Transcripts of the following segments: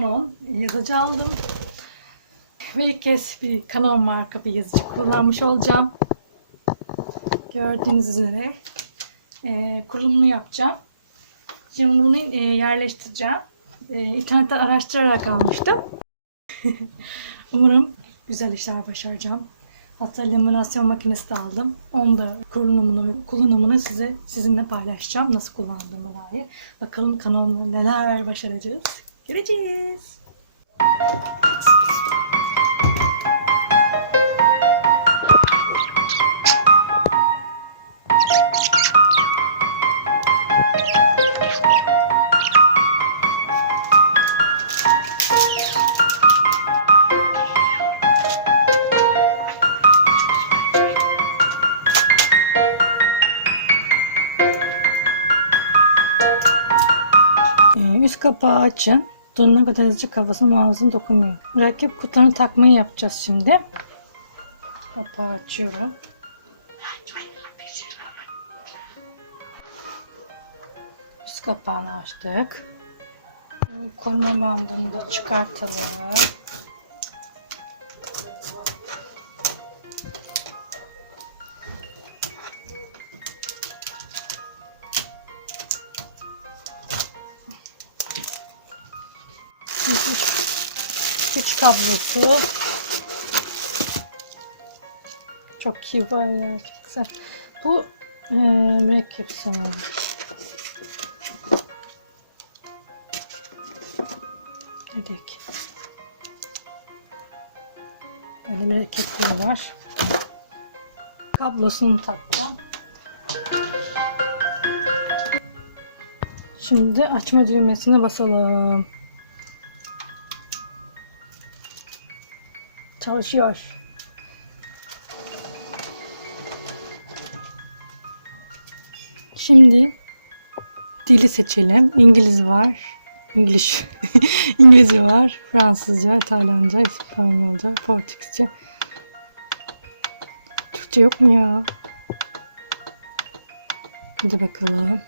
Canon yazıcı aldım. Ve ilk kez bir Canon marka bir yazıcı kullanmış olacağım. Gördüğünüz üzere e, kurulumunu yapacağım. Şimdi bunu e, yerleştireceğim. E, internetten araştırarak almıştım. Umarım güzel işler başaracağım. Hatta laminasyon makinesi de aldım. Onu da kullanımını, kullanımını size sizinle paylaşacağım. Nasıl kullandığımı dair. Bakalım kanalımda neler başaracağız. Göreceğiz. Ee, üst kapağı açın. Donuna kadar yazıcı kafasına ağzını dokunmayın. Mürekkep kutularını takmayı yapacağız şimdi. Kapağı açıyorum. Üst kapağını açtık. Koruma bandını çıkartalım. Güç kablosu. Çok kibar ya. Çok güzel. Bu e, mürekkep sanırım. Dedik. Böyle mürekkepleri var. Kablosunu taktım. Şimdi açma düğmesine basalım. Çalışıyor. Şimdi dili seçelim. İngiliz var. İngiliz. İngilizce var. Fransızca, İtalyanca, İspanyolca, Portekizce. Türkçe yok mu ya? Hadi bakalım.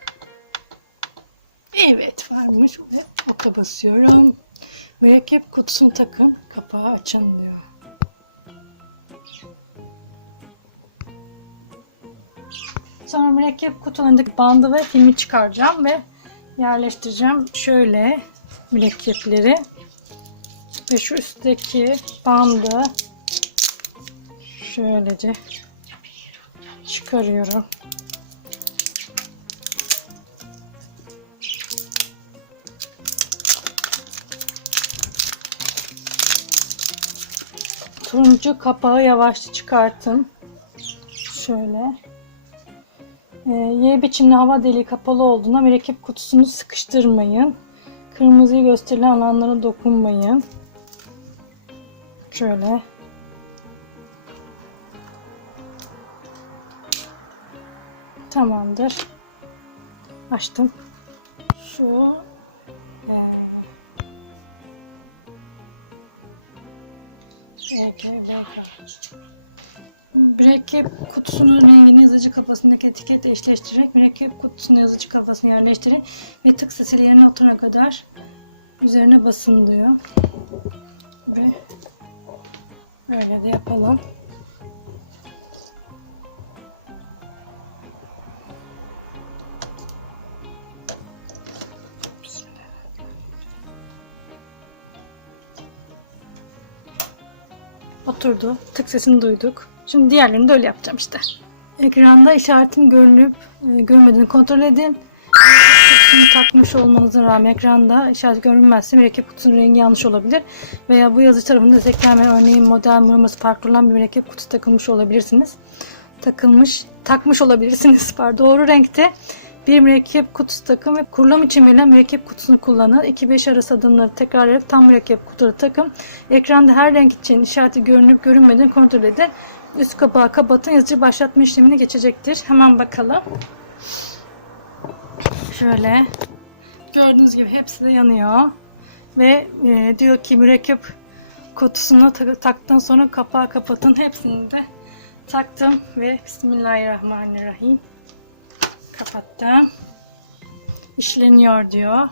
Evet varmış ve oka basıyorum. Mürekkep kutusunu takın. Kapağı açın diyor. Sonra mürekkep kutularındaki bandı ve filmi çıkaracağım ve yerleştireceğim. Şöyle mürekkepleri ve şu üstteki bandı şöylece çıkarıyorum. Turuncu kapağı yavaşça çıkartın. Şöyle. Ee, Y biçimli hava deliği kapalı olduğunda mürekkep kutusunu sıkıştırmayın. Kırmızıyı gösterilen alanlara dokunmayın. Şöyle. Tamamdır. Açtım. Şu e, Mürekkep kutusunun rengini yazıcı kafasındaki etiketle eşleştirerek mürekkep kutusunu yazıcı kafasına yerleştirin ve tık sesiyle yerine oturana kadar üzerine basın diyor. Ve böyle de yapalım. Oturdu. Tık sesini duyduk. Şimdi diğerlerini de öyle yapacağım işte. Ekranda işaretin görünüp e, görmediğini kontrol edin. Kutusunu takmış olmanızın rağmen ekranda işaret görünmezse mürekkep kutusunun rengi yanlış olabilir. Veya bu yazı tarafında desteklenmeyen örneğin model numarası farklı olan bir mürekkep kutusu takılmış olabilirsiniz. Takılmış, takmış olabilirsiniz. Pardon. Doğru renkte bir mürekkep kutusu takın ve kurulam için verilen mürekkep kutusunu kullanın. 2-5 arası adımları tekrarlayarak tam mürekkep kutuları takın. Ekranda her renk için işareti görünüp görünmediğini kontrol edin. Üst kapağı kapatın. Yazıcı başlatma işlemini geçecektir. Hemen bakalım. Şöyle. Gördüğünüz gibi hepsi de yanıyor. Ve e, diyor ki mürekkep kutusunu tak- taktıktan sonra kapağı kapatın. Hepsini de taktım ve Bismillahirrahmanirrahim. Kapattım. İşleniyor diyor.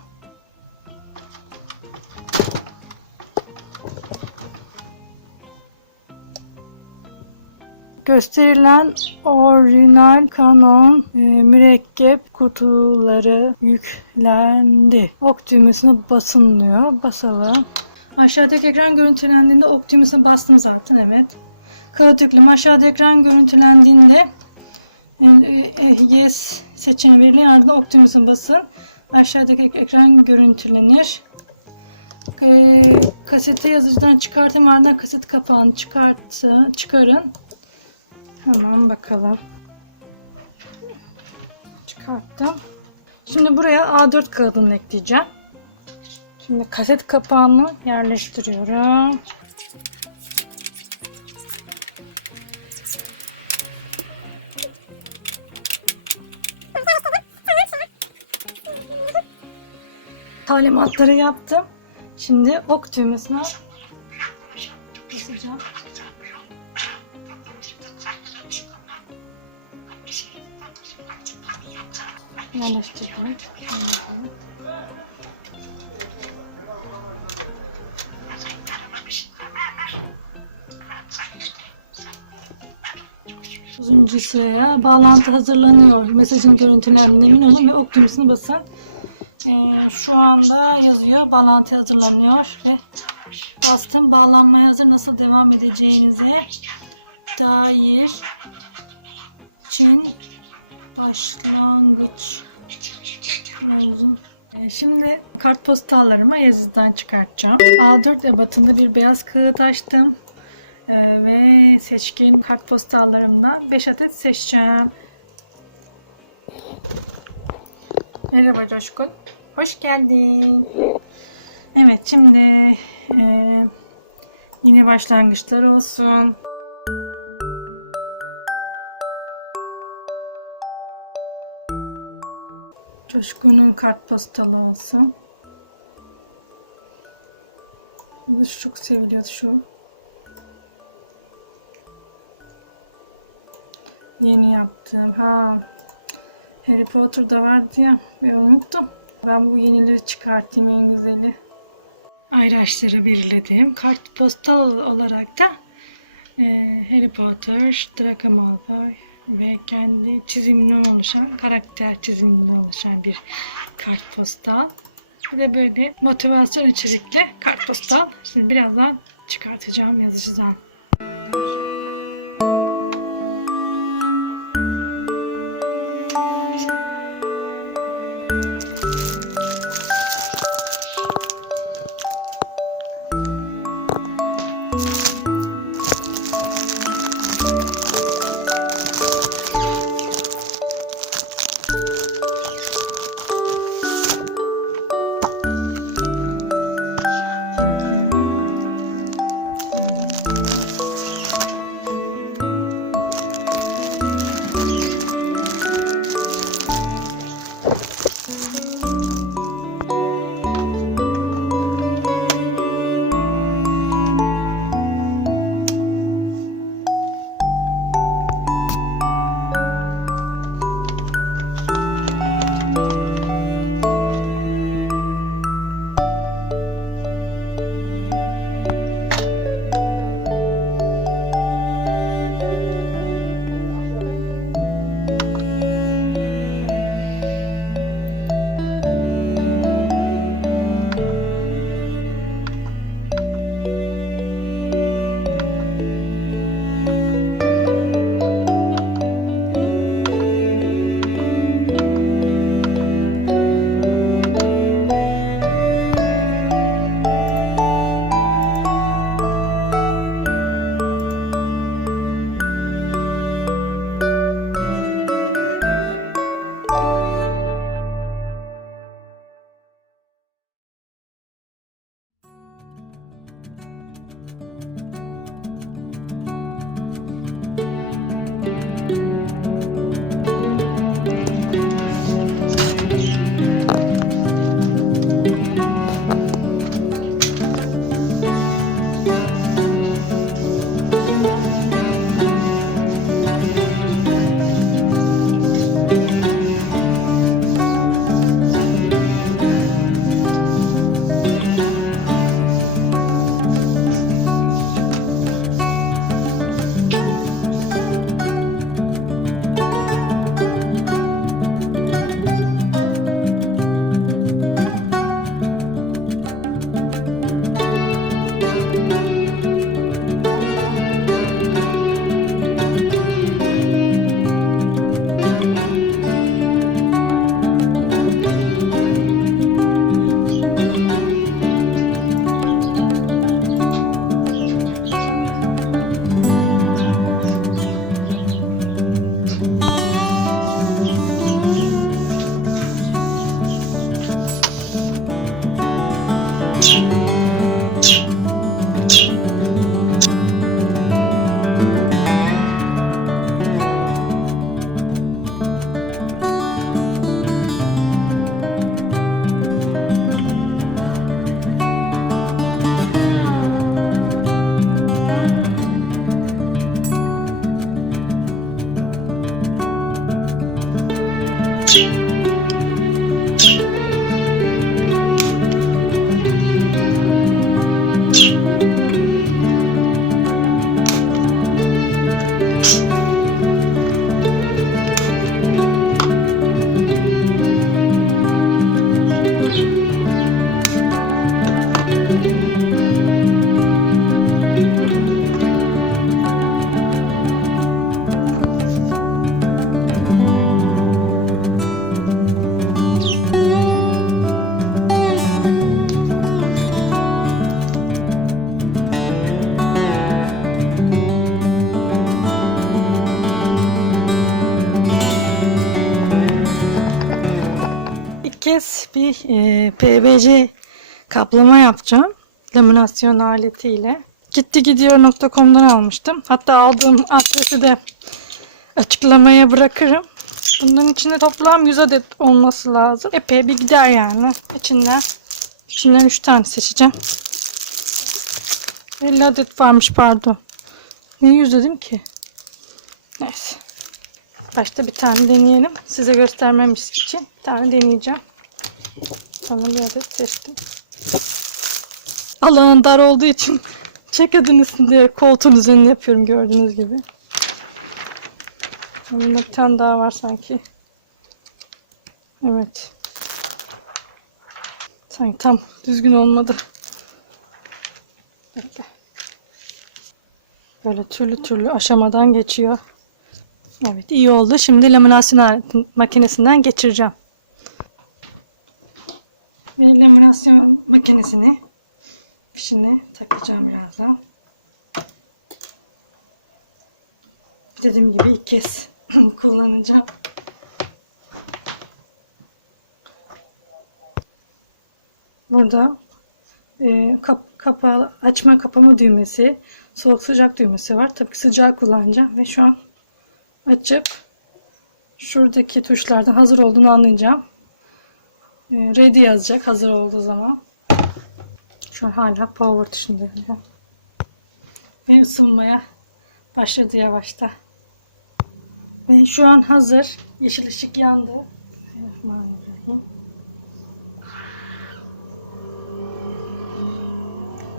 Gösterilen orijinal Canon e, mürekkep kutuları yüklendi. Ok düğmesine basın. Basalım. Aşağıdaki ekran görüntülendiğinde ok düğmesine bastım zaten evet. Kağıt yükleme aşağıda ekran görüntülendiğinde e, e, yes seçeneği veriliyor. Ardından ok basın. Aşağıdaki ek- ekran görüntülenir. E, kaseti yazıcıdan çıkartın. Ardından kaset kapağını çıkartın, çıkarın. Hemen bakalım. Çıkarttım. Şimdi buraya A4 kağıdını ekleyeceğim. Şimdi kaset kapağını yerleştiriyorum. Talimatları yaptım. Şimdi ok düğmesine basacağım. Yerleştirdim. Sıraya bağlantı hazırlanıyor. Mesajın görüntülendiğine emin olun ve ok düğmesine basın. Ee, şu anda yazıyor. Bağlantı hazırlanıyor ve bastım. Bağlanmaya hazır nasıl devam edeceğinize dair için başlangıç Şimdi kartpostallarıma yazıdan çıkartacağım. A4 ebatında bir beyaz kağıt açtım. Ee, ve seçkin kartpostallarımdan 5 adet seçeceğim. Merhaba Coşkun. Hoş geldin. Evet şimdi e, yine başlangıçlar olsun. Coşkun'un kartpostalı olsun. Bu çok seviliyor şu. Yeni yaptım. Ha. Harry Potter'da vardı ya. Ben unuttum. Ben bu yenileri çıkartayım en güzeli. Ayraçları belirledim. Kartpostal olarak da e, Harry Potter, Draco Malfoy ve kendi çiziminden oluşan, karakter çiziminden oluşan bir kartpostal. Bir de böyle motivasyon içerikli kartpostal. Şimdi birazdan çıkartacağım yazıcıdan. Kaplama yapacağım. Laminasyon aletiyle. Gitti gidiyor.com'dan almıştım. Hatta aldığım adresi de açıklamaya bırakırım. Bunların içinde toplam 100 adet olması lazım. Epey bir gider yani. İçinden, içinden 3 tane seçeceğim. 50 adet varmış pardon. Niye 100 dedim ki? Neyse. Başta bir tane deneyelim. Size göstermem için bir tane deneyeceğim. Sonra bir adet seçtim. Alanın dar olduğu için çek adın üstünde koltuğun üzerinde yapıyorum gördüğünüz gibi. Bunda bir tane daha var sanki. Evet. Sanki tam düzgün olmadı. Bekle. Böyle türlü türlü aşamadan geçiyor. Evet iyi oldu. Şimdi laminasyon makinesinden geçireceğim. Laminasyon makinesini fişini takacağım birazdan. Dediğim gibi ilk kez kullanacağım. Burada e, kap, kapağı açma kapama düğmesi, soğuk sıcak düğmesi var. Tabii ki sıcağı kullanacağım ve şu an açıp şuradaki tuşlarda hazır olduğunu anlayacağım. E, ready yazacak hazır olduğu zaman. Şu an hala power tuşunda. yani. Ve ısınmaya başladı yavaşta. Ve şu an hazır. Yeşil ışık yandı.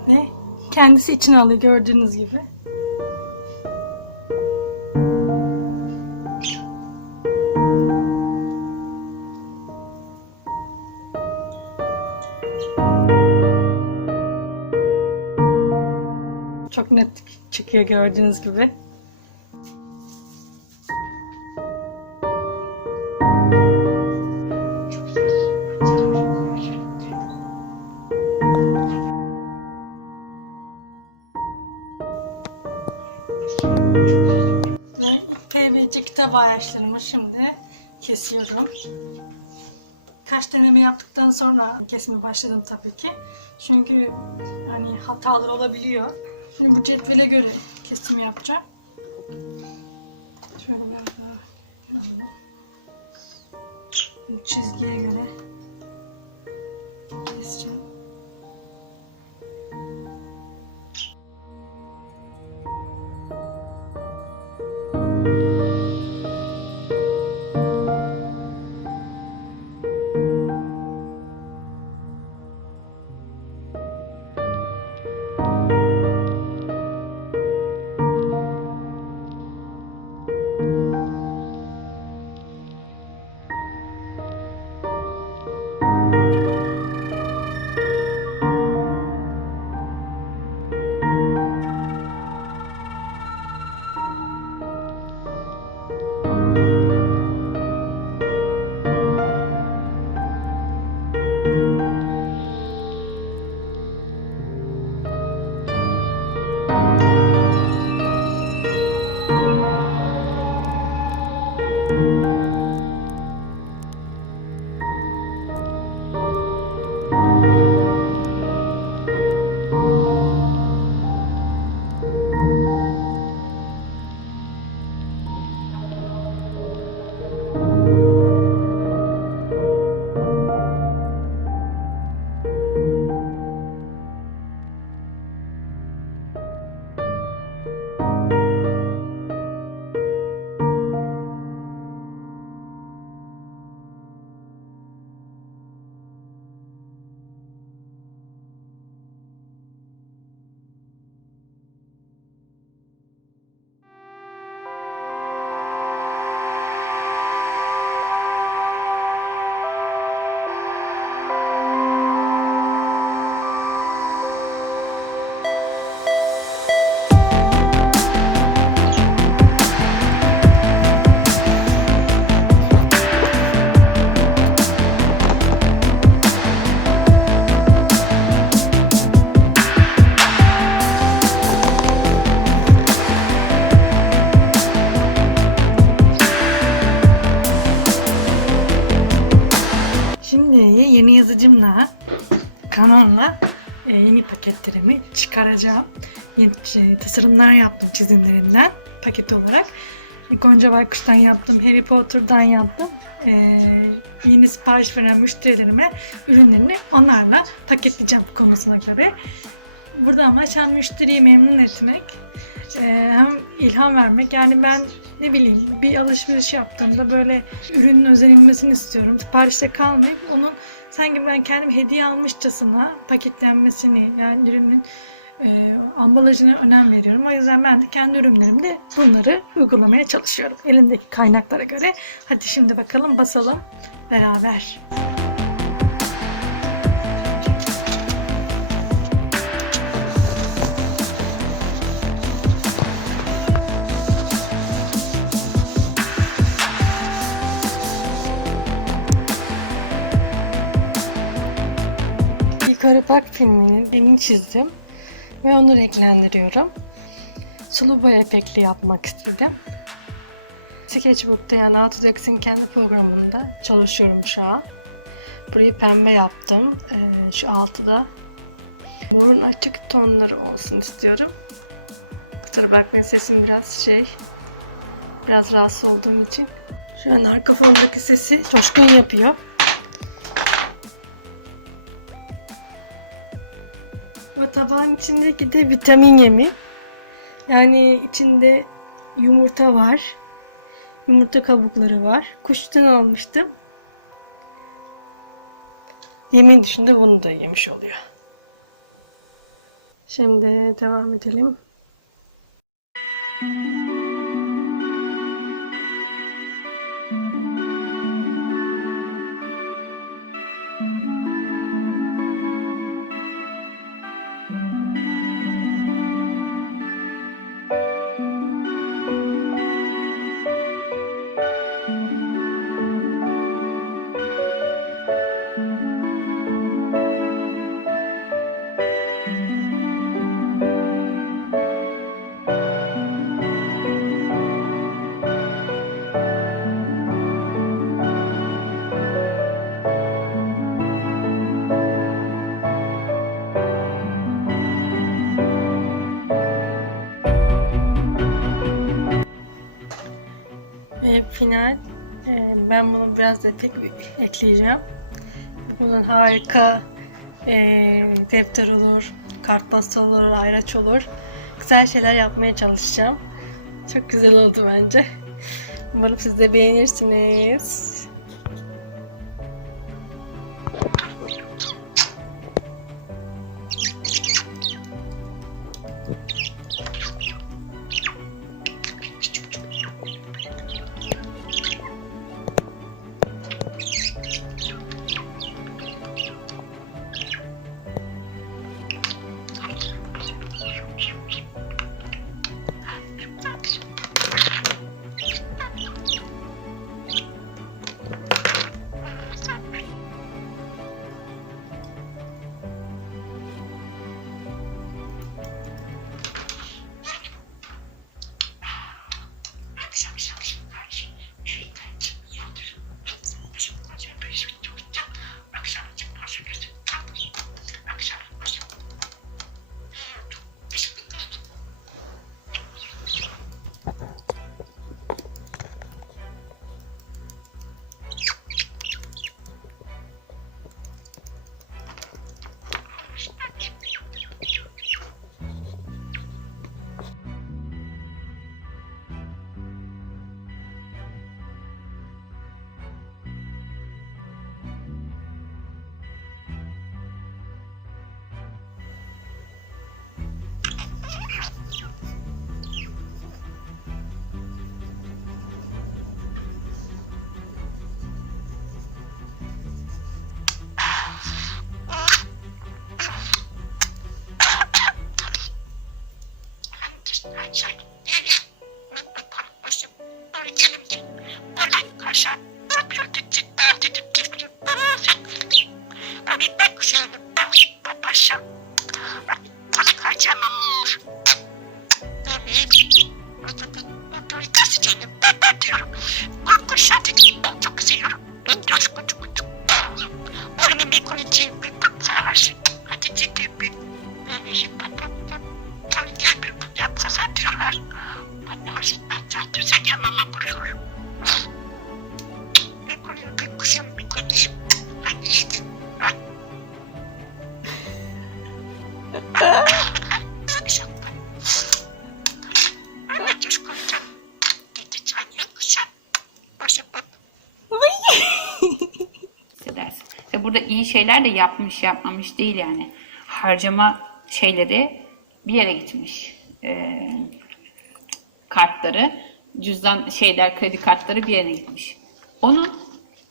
Ve kendisi içine alıyor gördüğünüz gibi. Çok net çıkıyor gördüğünüz gibi. Ve PVC kitap ayaçlarımı şimdi kesiyorum. Kaç deneme yaptıktan sonra kesime başladım tabii ki. Çünkü hani hatalar olabiliyor. Şimdi bu cetvele göre kesim yapacağım. Şöyle biraz daha çizgiye göre çıkaracağım. Yeni e, tasarımlar yaptım çizimlerimden paket olarak. Gonca Baykuş'tan yaptım, Harry Potter'dan yaptım. E, yeni sipariş veren müşterilerime ürünlerini onlarla paketleyeceğim konusuna göre. Burada amaç hem müşteriyi memnun etmek, e, hem ilham vermek. Yani ben ne bileyim bir alışveriş yaptığımda böyle ürünün özenilmesini istiyorum. Siparişte kalmayıp onun sanki ben kendim hediye almışçasına paketlenmesini yani ürünün e, ambalajına önem veriyorum. O yüzden ben de kendi ürünlerimde bunları uygulamaya çalışıyorum. Elimdeki kaynaklara göre. Hadi şimdi bakalım basalım beraber. Yukarı Bak filminin elini çizdim ve onu renklendiriyorum. Sulu boya efektli yapmak istedim. Sketchbook'ta yani Autodesk'in kendi programında çalışıyorum şu an. Burayı pembe yaptım. Ee, şu altıda morun açık tonları olsun istiyorum. Kusura bakmayın sesim biraz şey biraz rahatsız olduğum için. Şu an arka fondaki sesi coşkun yapıyor. Ve tabağın içindeki de vitamin yemi. Yani içinde yumurta var. Yumurta kabukları var. Kuştan almıştım. Yemin dışında bunu da yemiş oluyor. Şimdi devam edelim. Ve final e, ben bunu biraz efekt ekleyeceğim. Bunun harika e, defter olur, kartpostal olur, ayraç olur. Güzel şeyler yapmaya çalışacağım. Çok güzel oldu bence. Umarım siz de beğenirsiniz. Şeyler de yapmış yapmamış değil yani. Harcama şeyleri bir yere gitmiş. Ee, kartları, cüzdan şeyler, kredi kartları bir yere gitmiş. Onun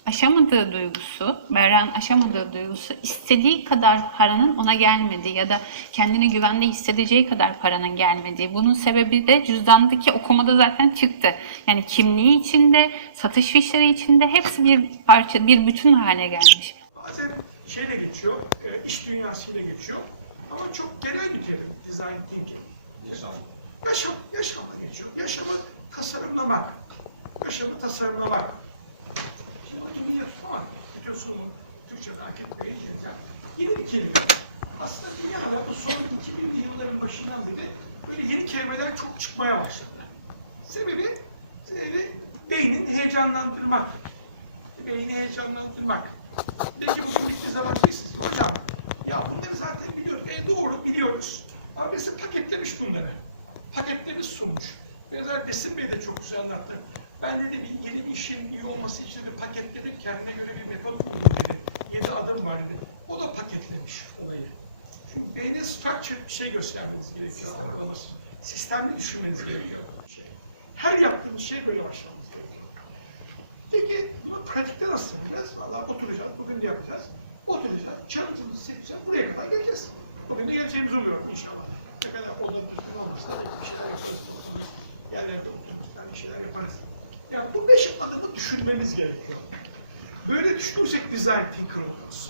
aşamadığı duygusu, Berra'nın aşamadığı duygusu istediği kadar paranın ona gelmediği ya da kendini güvende hissedeceği kadar paranın gelmediği. Bunun sebebi de cüzdandaki okumada zaten çıktı. Yani kimliği içinde, satış fişleri içinde hepsi bir parça, bir bütün haline gelmiş. Şeyle geçiyor, e, iş dünyasıyla geçiyor. Ama çok genel bir terim design thinking. Yaşam, yaşamla geçiyor. Yaşamı tasarımlamak. Yaşamı tasarımlamak. Şimdi acı biliyorsun ama biliyorsun bunu Türkçe merak etmeyin. Yani yeni bir kelime. Aslında dünyada bu son 2000'li yılların başından beri böyle yeni kelimeler çok çıkmaya başladı. Sebebi, sebebi beynin heyecanlandırmak. Beyni heyecanlandırmak. Peki bu bittiği zaman biz hocam ya bunları zaten biliyoruz. E doğru biliyoruz. Ama birisi paketlemiş bunları. Paketlemiş sunmuş. Benzer Besim Bey de çok güzel anlattı. Ben dedi bir yeni bir işin iyi olması için de paketledim kendine göre bir metot buldum dedi. Yedi adım var dedi. O da paketlemiş olayı. Çünkü beyne structured bir şey göstermeniz gerekiyor. Sistemli düşünmeniz gerekiyor. Her yaptığınız şey böyle başlamanız gerekiyor. Peki pratikte nasıl yapacağız? Valla oturacağız. Bugün de yapacağız. Oturacağız. Çantımızı seçeceğiz. Buraya kadar geleceğiz. Bugün de geleceğimizi umuyorum inşallah. Ne kadar onları düzgün olmasa bir şeyler yaparız. Yerlerde otururuz. Bir şeyler yaparız. Yani bu beş adımı düşünmemiz gerekiyor. Böyle düşünürsek design thinker oluyoruz.